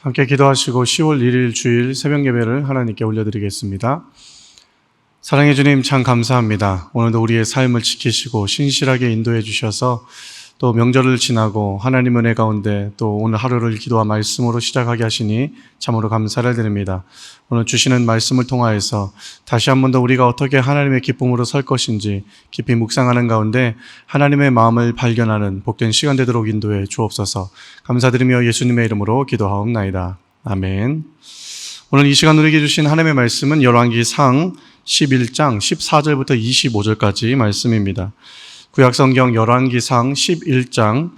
함께 기도하시고 10월 1일 주일 새벽 예배를 하나님께 올려드리겠습니다. 사랑해 주님, 참 감사합니다. 오늘도 우리의 삶을 지키시고 신실하게 인도해 주셔서 또 명절을 지나고 하나님 은혜 가운데 또 오늘 하루를 기도와 말씀으로 시작하게 하시니 참으로 감사를 드립니다. 오늘 주시는 말씀을 통하여서 다시 한 번 더 우리가 어떻게 하나님의 기쁨으로 설 것인지 깊이 묵상하는 가운데 하나님의 마음을 발견하는 복된 시간 되도록 인도해 주옵소서. 감사드리며 예수님의 이름으로 기도하옵나이다. 아멘. 오늘 이 시간 우리에게 주신 하나님의 말씀은 열왕기상 11장 14절부터 25절까지 말씀입니다. 구약성경 열왕기상 11장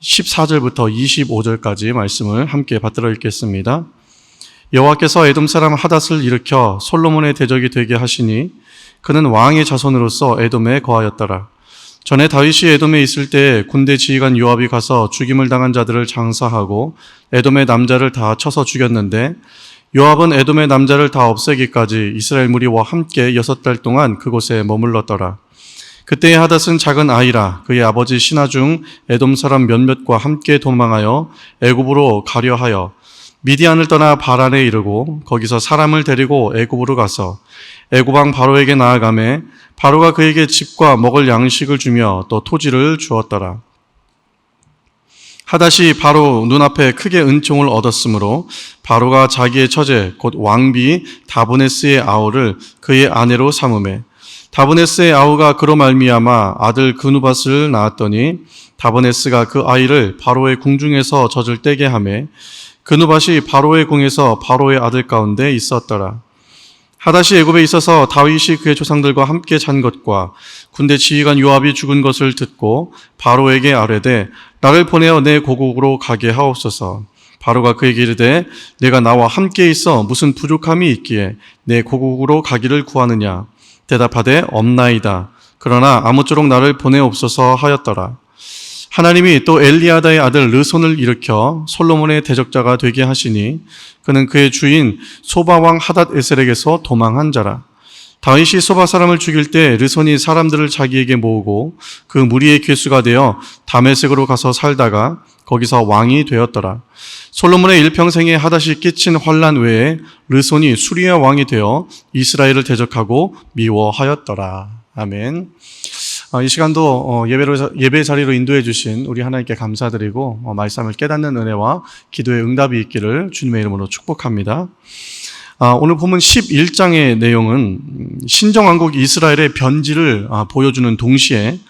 14절부터 25절까지 말씀을 함께 받들어 읽겠습니다. 여호와께서 에돔 사람 하닷을 일으켜 솔로몬의 대적이 되게 하시니 그는 왕의 자손으로서 에돔에 거하였더라. 전에 다윗이 에돔에 있을 때 군대 지휘관 요압이 가서 죽임을 당한 자들을 장사하고 에돔의 남자를 다 쳐서 죽였는데 요압은 에돔의 남자를 다 없애기까지 이스라엘 무리와 함께 6달 동안 그곳에 머물렀더라. 그때의 하닷은 작은 아이라 그의 아버지 신하 중 에돔 사람 몇몇과 함께 도망하여 애굽으로 가려 하여 미디안을 떠나 바란에 이르고 거기서 사람을 데리고 애굽으로 가서 애굽 왕 바로에게 나아가매 바로가 그에게 집과 먹을 양식을 주며 또 토지를 주었더라. 하닷이 바로 눈앞에 크게 은총을 얻었으므로 바로가 자기의 처제 곧 왕비 다브네스의 아우를 그의 아내로 삼으매 다브네스의 아우가 그로 말미암아 아들 그누밧을 낳았더니 다브네스가 그 아이를 바로의 궁중에서 젖을 떼게 하매 그누밧이 바로의 궁에서 바로의 아들 가운데 있었더라. 하닷이 애굽에 있어서 다윗이 그의 조상들과 함께 잔 것과 군대 지휘관 요압이 죽은 것을 듣고 바로에게 아뢰되 나를 보내어 내 고국으로 가게 하옵소서. 바로가 그에게 이르되 내가 나와 함께 있어 무슨 부족함이 있기에 내 고국으로 가기를 구하느냐. 대답하되 없나이다. 그러나 아무쪼록 나를 보내옵소서 하였더라. 하나님이 또 엘리아다의 아들 르손을 일으켜 솔로몬의 대적자가 되게 하시니 그는 그의 주인 소바 왕 하닷 에셀에게서 도망한 자라. 다윗이 소바 사람을 죽일 때 르손이 사람들을 자기에게 모으고 그 무리의 괴수가 되어 다메섹으로 가서 살다가 거기서 왕이 되었더라. 솔로몬의 일평생에 하닷이 끼친 환난 외에 르손이 수리아 왕이 되어 이스라엘을 대적하고 미워하였더라. 아멘. 이 시간도 예배 자리로 인도해 주신 우리 하나님께 감사드리고 말씀을 깨닫는 은혜와 기도의 응답이 있기를 주님의 이름으로 축복합니다. 오늘 본문 11장의 내용은 신정왕국 이스라엘의 변질을 보여주는 동시에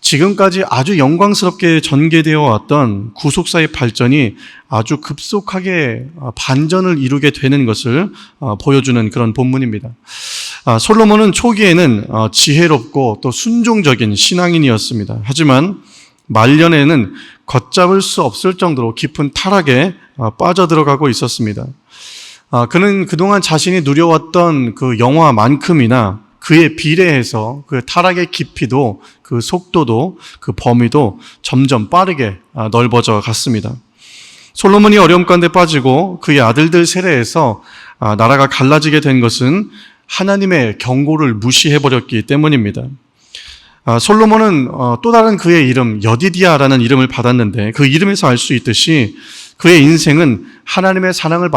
지금까지 아주 영광스럽게 전개되어 왔던 구속사의 발전이 아주 급속하게 반전을 이루게 되는 것을 보여주는 그런 본문입니다. 솔로몬은 초기에는 지혜롭고 또 순종적인 신앙인이었습니다. 하지만 말년에는 걷잡을 수 없을 정도로 깊은 타락에 빠져들어가고 있었습니다. 그는 그동안 자신이 누려왔던 그 영화만큼이나 그에 비례해서 그 타락의 깊이도 그 속도도 그 범위도 점점 빠르게 넓어져 갔습니다. 솔로몬이 어려움 가운데 빠지고 그의 아들들 세례에서 나라가 갈라지게 된 것은 하나님의 경고를 무시해버렸기 때문입니다. 솔로몬은 또 다른 그의 이름 여디디아라는 이름을 받았는데 그 이름에서 알 수 있듯이 그의 인생은 하나님의 사랑을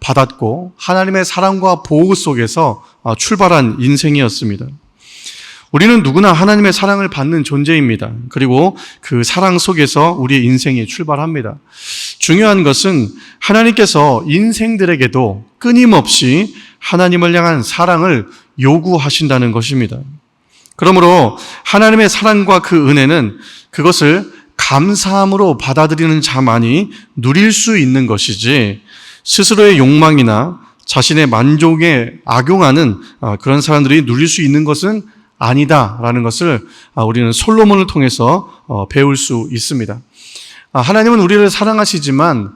받았고 하나님의 사랑과 보호 속에서 출발한 인생이었습니다. 우리는 누구나 하나님의 사랑을 받는 존재입니다. 그리고 그 사랑 속에서 우리의 인생이 출발합니다. 중요한 것은 하나님께서 인생들에게도 끊임없이 하나님을 향한 사랑을 요구하신다는 것입니다. 그러므로 하나님의 사랑과 그 은혜는 그것을 감사함으로 받아들이는 자만이 누릴 수 있는 것이지 스스로의 욕망이나 자신의 만족에 악용하는 그런 사람들이 누릴 수 있는 것은 아니다라는 것을 우리는 솔로몬을 통해서 배울 수 있습니다. 하나님은 우리를 사랑하시지만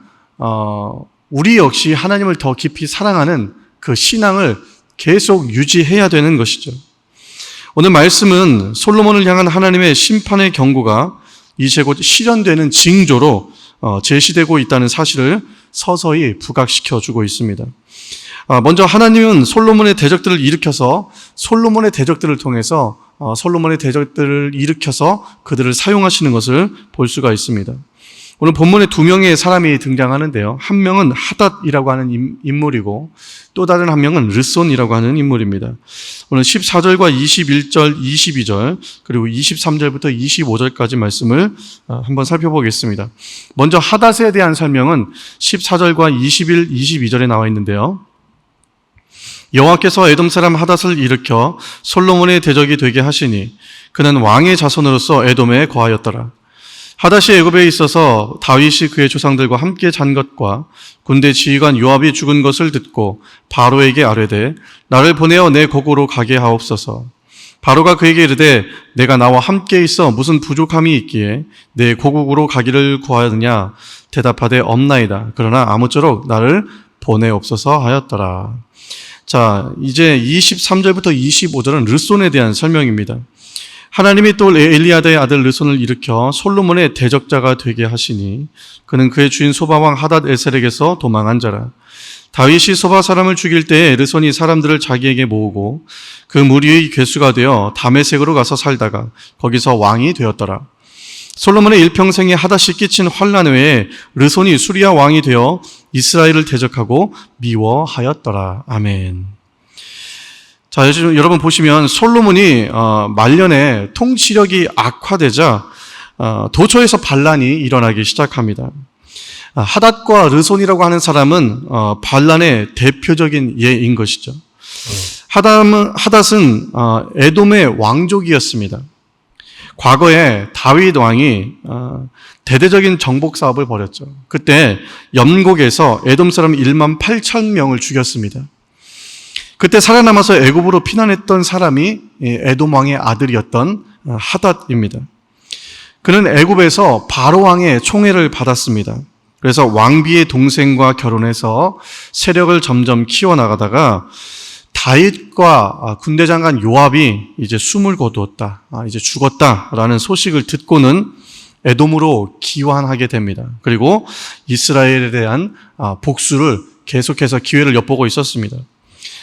우리 역시 하나님을 더 깊이 사랑하는 그 신앙을 계속 유지해야 되는 것이죠. 오늘 말씀은 솔로몬을 향한 하나님의 심판의 경고가 이제 곧 실현되는 징조로 제시되고 있다는 사실을 서서히 부각시켜주고 있습니다. 먼저 하나님은 솔로몬의 대적들을 일으켜서 솔로몬의 대적들을 통해서 솔로몬의 대적들을 일으켜서 그들을 사용하시는 것을 볼 수가 있습니다. 오늘 본문에 두 명의 사람이 등장하는데요. 한 명은 하닷이라고 하는 인물이고 또 다른 한 명은 르손이라고 하는 인물입니다. 오늘 14절과 21절, 22절 그리고 23절부터 25절까지 말씀을 한번 살펴보겠습니다. 먼저 하닷에 대한 설명은 14절과 21, 22절에 나와 있는데요. 여호와께서 에돔 사람 하닷을 일으켜 솔로몬의 대적이 되게 하시니 그는 왕의 자손으로서 에돔에 거하였더라. 하닷이 애굽에 있어서 다윗이 그의 조상들과 함께 잔 것과 군대 지휘관 요압이 죽은 것을 듣고 바로에게 아뢰되 나를 보내어 내 고국으로 가게 하옵소서. 바로가 그에게 이르되 내가 나와 함께 있어 무슨 부족함이 있기에 내 고국으로 가기를 구하느냐 대답하되 없나이다. 그러나 아무쪼록 나를 보내옵소서 하였더라. 자, 이제 23절부터 25절은 르손에 대한 설명입니다. 하나님이 또 엘리아다의 아들 르손을 일으켜 솔로몬의 대적자가 되게 하시니 그는 그의 주인 소바왕 하닷 에셀에게서 도망한 자라. 다윗이 소바 사람을 죽일 때에 르손이 사람들을 자기에게 모으고 그 무리의 괴수가 되어 다메섹으로 가서 살다가 거기서 왕이 되었더라. 솔로몬의 일평생에 하닷이 끼친 환난 외에 르손이 수리아 왕이 되어 이스라엘을 대적하고 미워하였더라. 아멘. 자, 여러분 보시면 솔로몬이 말년에 통치력이 악화되자 도처에서 반란이 일어나기 시작합니다. 하닷과 르손이라고 하는 사람은 반란의 대표적인 예인 것이죠. 하닷은 에돔의 왕족이었습니다. 과거에 다윗 왕이 대대적인 정복 사업을 벌였죠. 그때 염곡에서 에돔 사람 1만 8천 명을 죽였습니다. 그때 살아남아서 애굽으로 피난했던 사람이 에돔 왕의 아들이었던 하닷입니다. 그는 애굽에서 바로 왕의 총애를 받았습니다. 그래서 왕비의 동생과 결혼해서 세력을 점점 키워나가다가 다윗과 군대 장관 요압이 이제 숨을 거두었다, 이제 죽었다라는 소식을 듣고는 에돔으로 기환하게 됩니다. 그리고 이스라엘에 대한 복수를 계속해서 기회를 엿보고 있었습니다.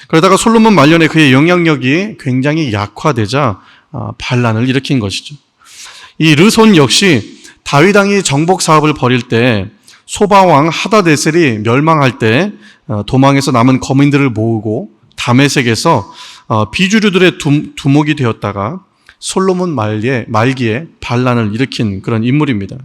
그러다가 솔로몬 말년에 그의 영향력이 굉장히 약화되자 반란을 일으킨 것이죠. 이 르손 역시 다윗 왕이 정복 사업을 벌일 때 소바왕 하닷에셀이 멸망할 때 도망해서 남은 거민들을 모으고 다메섹에서 비주류들의 두목이 되었다가 솔로몬 말기에 반란을 일으킨 그런 인물입니다.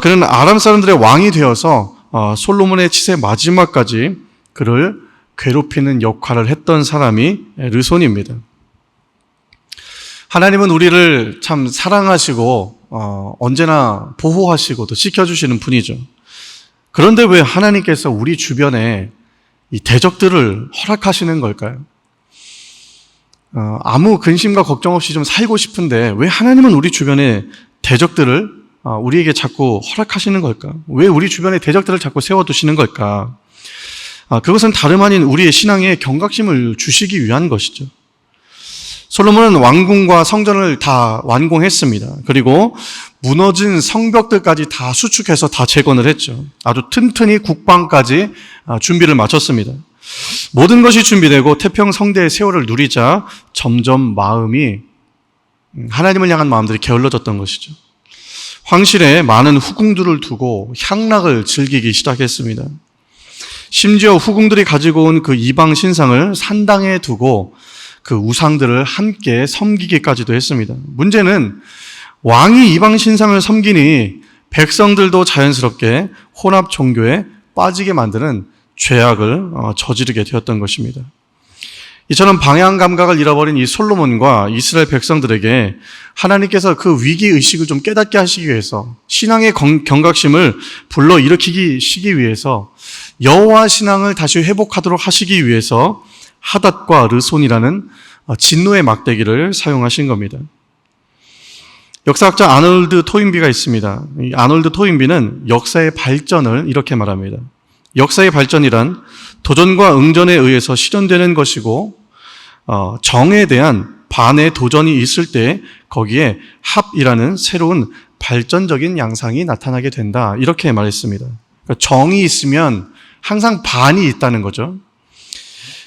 그는 아람 사람들의 왕이 되어서 솔로몬의 치세 마지막까지 그를 괴롭히는 역할을 했던 사람이 르손입니다. 하나님은 우리를 참 사랑하시고 언제나 보호하시고 또 지켜주시는 분이죠. 그런데 왜 하나님께서 우리 주변에 이 대적들을 허락하시는 걸까요? 아무 근심과 걱정 없이 좀 살고 싶은데 왜 하나님은 우리 주변에 대적들을 우리에게 자꾸 허락하시는 걸까? 왜 우리 주변에 대적들을 자꾸 세워두시는 걸까? 그것은 다름 아닌 우리의 신앙에 경각심을 주시기 위한 것이죠. 솔로몬은 왕궁과 성전을 다 완공했습니다. 그리고 무너진 성벽들까지 다 수축해서 다 재건을 했죠. 아주 튼튼히 국방까지 준비를 마쳤습니다. 모든 것이 준비되고 태평성대의 세월을 누리자 점점 마음이 하나님을 향한 마음들이 게을러졌던 것이죠. 황실에 많은 후궁들을 두고 향락을 즐기기 시작했습니다. 심지어 후궁들이 가지고 온 그 이방 신상을 산당에 두고 그 우상들을 함께 섬기기까지도 했습니다. 문제는 왕이 이방 신상을 섬기니 백성들도 자연스럽게 혼합 종교에 빠지게 만드는 죄악을 저지르게 되었던 것입니다. 이처럼 방향 감각을 잃어버린 이 솔로몬과 이스라엘 백성들에게 하나님께서 그 위기의식을 좀 깨닫게 하시기 위해서 신앙의 경각심을 불러일으키기 위해서 여호와 신앙을 다시 회복하도록 하시기 위해서 하닷과 르손이라는 진노의 막대기를 사용하신 겁니다. 역사학자 아놀드 토인비가 있습니다. 이 아놀드 토인비는 역사의 발전을 이렇게 말합니다. 역사의 발전이란 도전과 응전에 의해서 실현되는 것이고 정에 대한 반의 도전이 있을 때 거기에 합이라는 새로운 발전적인 양상이 나타나게 된다. 이렇게 말했습니다. 그러니까 정이 있으면 항상 반이 있다는 거죠.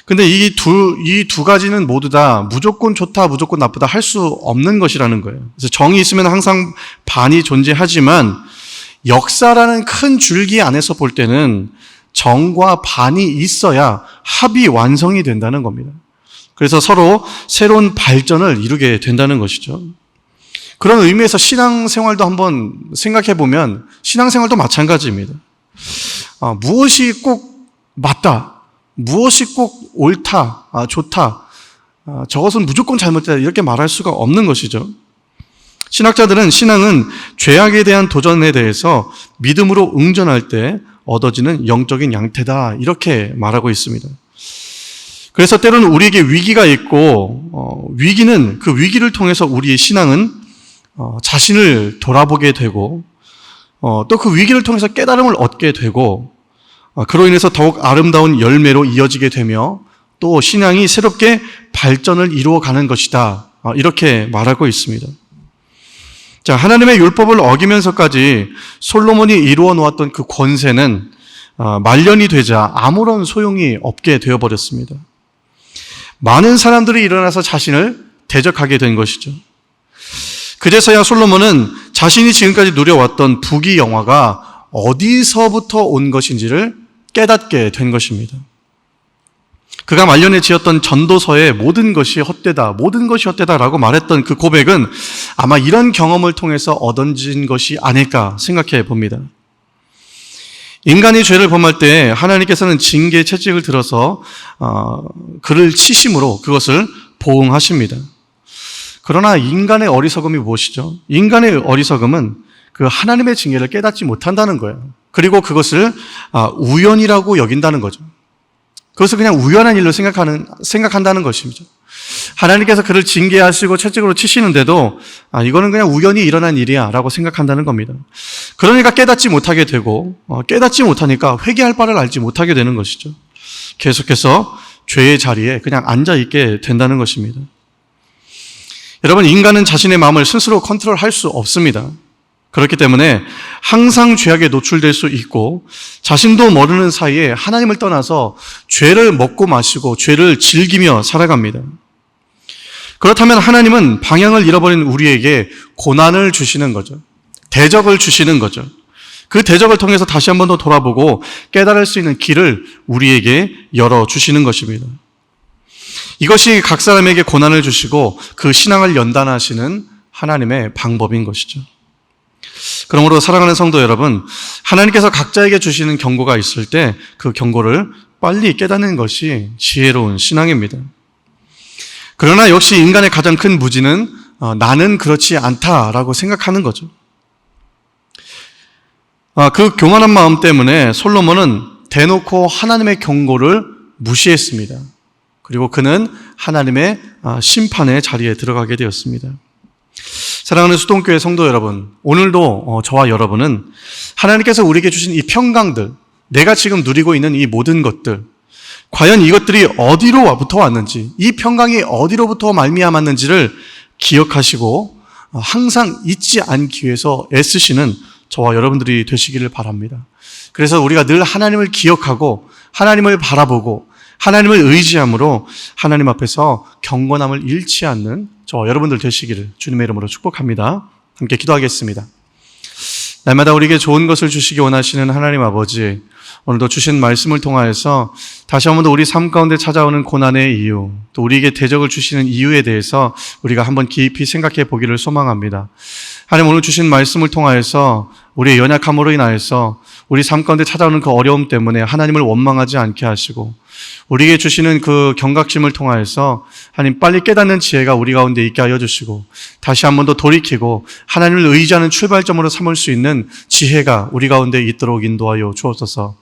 근데 이 두 가지는 모두 다 무조건 좋다, 무조건 나쁘다 할 수 없는 것이라는 거예요. 그래서 정이 있으면 항상 반이 존재하지만 역사라는 큰 줄기 안에서 볼 때는 정과 반이 있어야 합이 완성이 된다는 겁니다. 그래서 서로 새로운 발전을 이루게 된다는 것이죠. 그런 의미에서 신앙생활도 한번 생각해 보면 신앙생활도 마찬가지입니다. 무엇이 꼭 맞다, 무엇이 꼭 옳다, 좋다, 저것은 무조건 잘못되다 이렇게 말할 수가 없는 것이죠. 신학자들은 신앙은 죄악에 대한 도전에 대해서 믿음으로 응전할 때 얻어지는 영적인 양태다 이렇게 말하고 있습니다. 그래서 때로는 우리에게 위기가 있고 위기는 그 위기를 통해서 우리의 신앙은 자신을 돌아보게 되고 또 그 위기를 통해서 깨달음을 얻게 되고 그로 인해서 더욱 아름다운 열매로 이어지게 되며 또 신앙이 새롭게 발전을 이루어가는 것이다 이렇게 말하고 있습니다. 자, 하나님의 율법을 어기면서까지 솔로몬이 이루어 놓았던 그 권세는 말년이 되자 아무런 소용이 없게 되어버렸습니다. 많은 사람들이 일어나서 자신을 대적하게 된 것이죠. 그제서야 솔로몬은 자신이 지금까지 누려왔던 부귀영화가 어디서부터 온 것인지를 깨닫게 된 것입니다. 그가 말년에 지었던 전도서에 모든 것이 헛되다라고 말했던 그 고백은 아마 이런 경험을 통해서 얻어진 것이 아닐까 생각해 봅니다. 인간이 죄를 범할 때 하나님께서는 징계 채찍을 들어서 그를 치심으로 그것을 보응하십니다. 그러나 인간의 어리석음이 무엇이죠? 인간의 어리석음은 그 하나님의 징계를 깨닫지 못한다는 거예요. 그리고 그것을 우연이라고 여긴다는 거죠. 그것을 그냥 우연한 일로 생각한다는 것입니다. 하나님께서 그를 징계하시고 채찍으로 치시는데도 이거는 그냥 우연히 일어난 일이야 라고 생각한다는 겁니다. 그러니까 깨닫지 못하게 되고 깨닫지 못하니까 회개할 바를 알지 못하게 되는 것이죠. 계속해서 죄의 자리에 그냥 앉아있게 된다는 것입니다. 여러분, 인간은 자신의 마음을 스스로 컨트롤할 수 없습니다. 그렇기 때문에 항상 죄악에 노출될 수 있고 자신도 모르는 사이에 하나님을 떠나서 죄를 먹고 마시고 죄를 즐기며 살아갑니다. 그렇다면 하나님은 방향을 잃어버린 우리에게 고난을 주시는 거죠. 대적을 주시는 거죠. 그 대적을 통해서 다시 한 번 더 돌아보고 깨달을 수 있는 길을 우리에게 열어주시는 것입니다. 이것이 각 사람에게 고난을 주시고 그 신앙을 연단하시는 하나님의 방법인 것이죠. 그러므로 사랑하는 성도 여러분, 하나님께서 각자에게 주시는 경고가 있을 때 그 경고를 빨리 깨닫는 것이 지혜로운 신앙입니다. 그러나 역시 인간의 가장 큰 무지는 나는 그렇지 않다라고 생각하는 거죠. 그 교만한 마음 때문에 솔로몬은 대놓고 하나님의 경고를 무시했습니다. 그리고 그는 하나님의 심판의 자리에 들어가게 되었습니다. 사랑하는 수동교회 성도 여러분, 오늘도 저와 여러분은 하나님께서 우리에게 주신 이 평강들, 내가 지금 누리고 있는 이 모든 것들, 과연 이것들이 어디로부터 왔는지, 이 평강이 어디로부터 말미암았는지를 기억하시고 항상 잊지 않기 위해서 애쓰시는 저와 여러분들이 되시기를 바랍니다. 그래서 우리가 늘 하나님을 기억하고 하나님을 바라보고 하나님을 의지함으로 하나님 앞에서 경건함을 잃지 않는 저와 여러분들 되시기를 주님의 이름으로 축복합니다. 함께 기도하겠습니다. 날마다 우리에게 좋은 것을 주시기 원하시는 하나님 아버지, 오늘도 주신 말씀을 통하여서 다시 한 번 더 우리 삶 가운데 찾아오는 고난의 이유, 또 우리에게 대적을 주시는 이유에 대해서 우리가 한번 깊이 생각해 보기를 소망합니다. 하나님, 오늘 주신 말씀을 통하여서 우리의 연약함으로 인하여서 우리 삶 가운데 찾아오는 그 어려움 때문에 하나님을 원망하지 않게 하시고 우리에게 주시는 그 경각심을 통하여서 하나님 빨리 깨닫는 지혜가 우리 가운데 있게 하여 주시고 다시 한 번 더 돌이키고 하나님을 의지하는 출발점으로 삼을 수 있는 지혜가 우리 가운데 있도록 인도하여 주옵소서.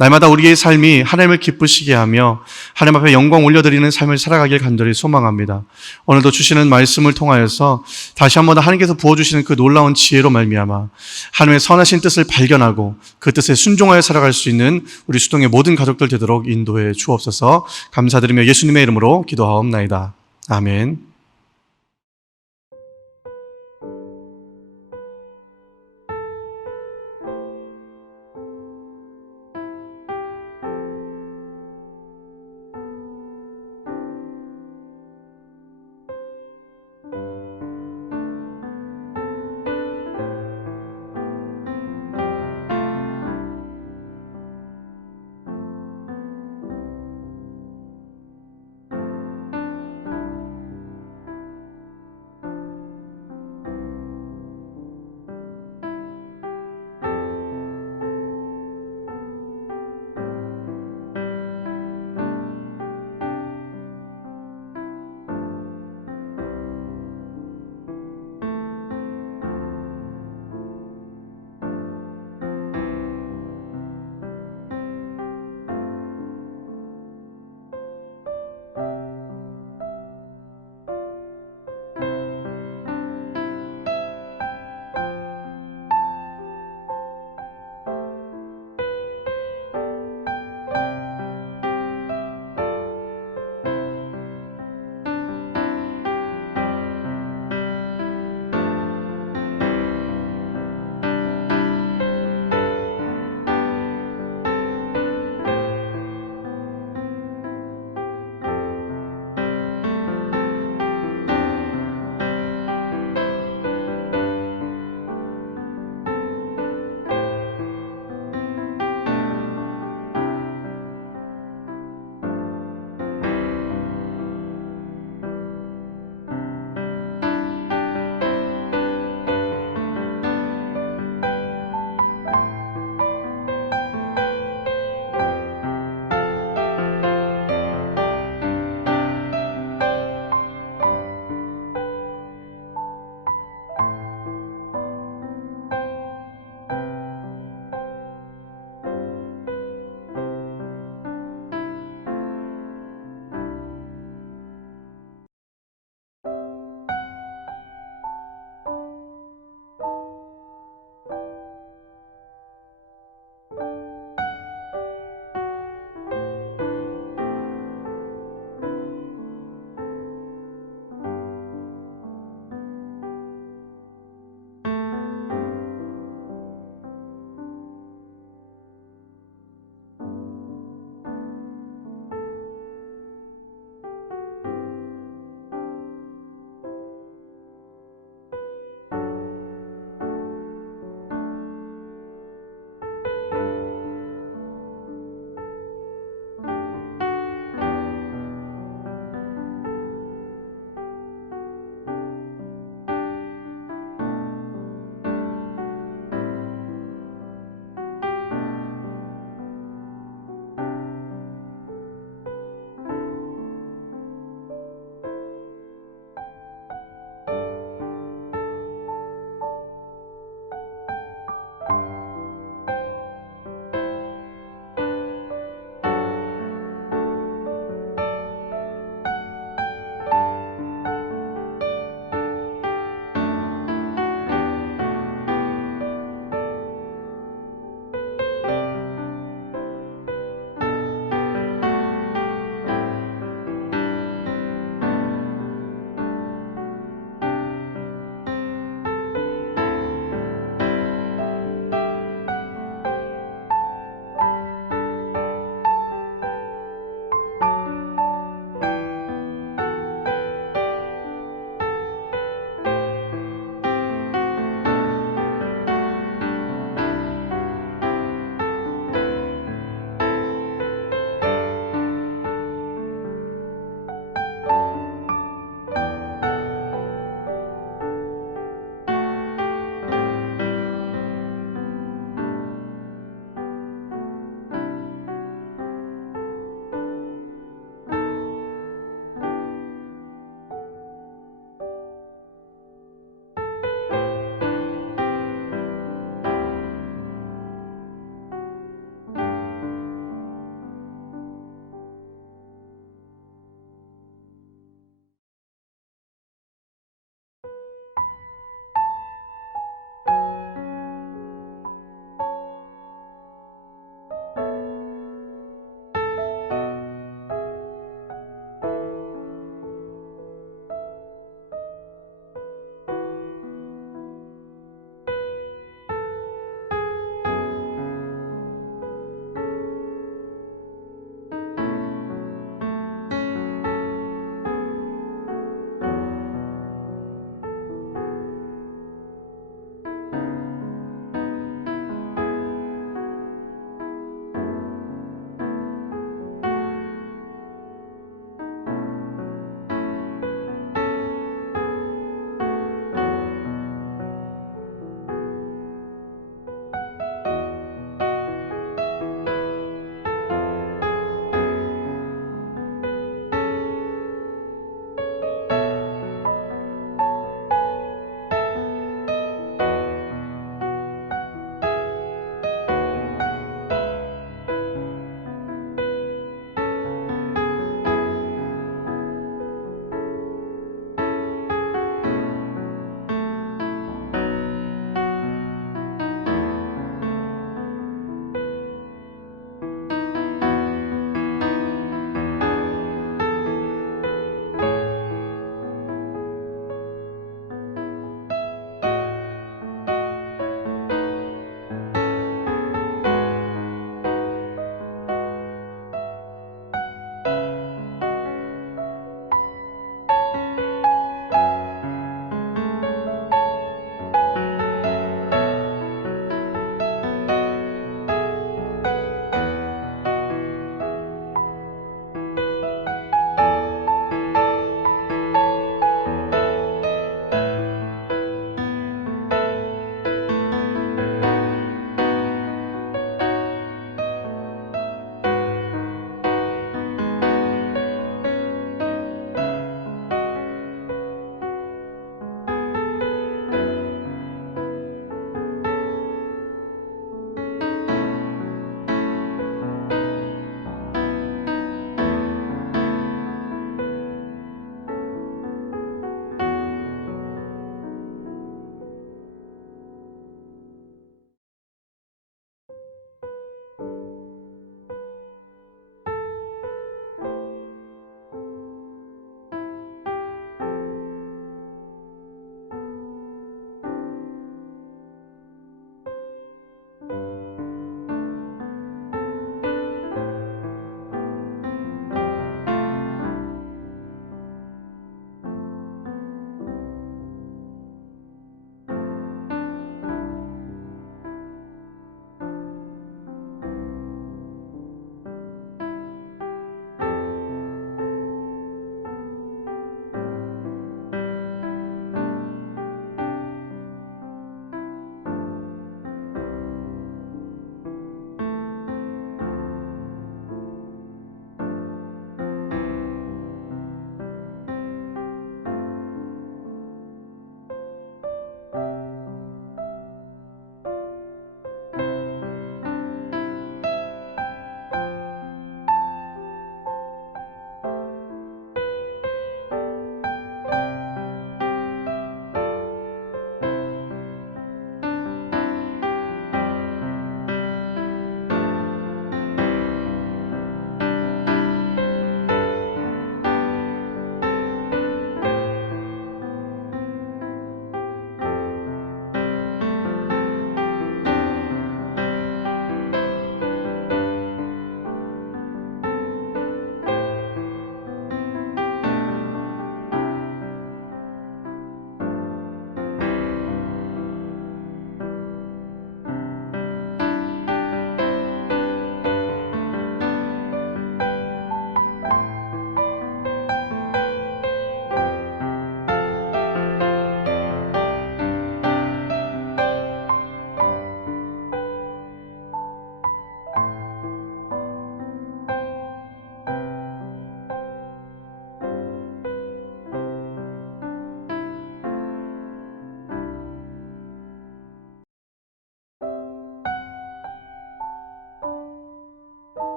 날마다 우리의 삶이 하나님을 기쁘시게 하며 하나님 앞에 영광 올려드리는 삶을 살아가길 간절히 소망합니다. 오늘도 주시는 말씀을 통하여서 다시 한 번 더 하나님께서 부어주시는 그 놀라운 지혜로 말미암아 하나님의 선하신 뜻을 발견하고 그 뜻에 순종하여 살아갈 수 있는 우리 수동의 모든 가족들 되도록 인도해 주옵소서. 감사드리며 예수님의 이름으로 기도하옵나이다. 아멘.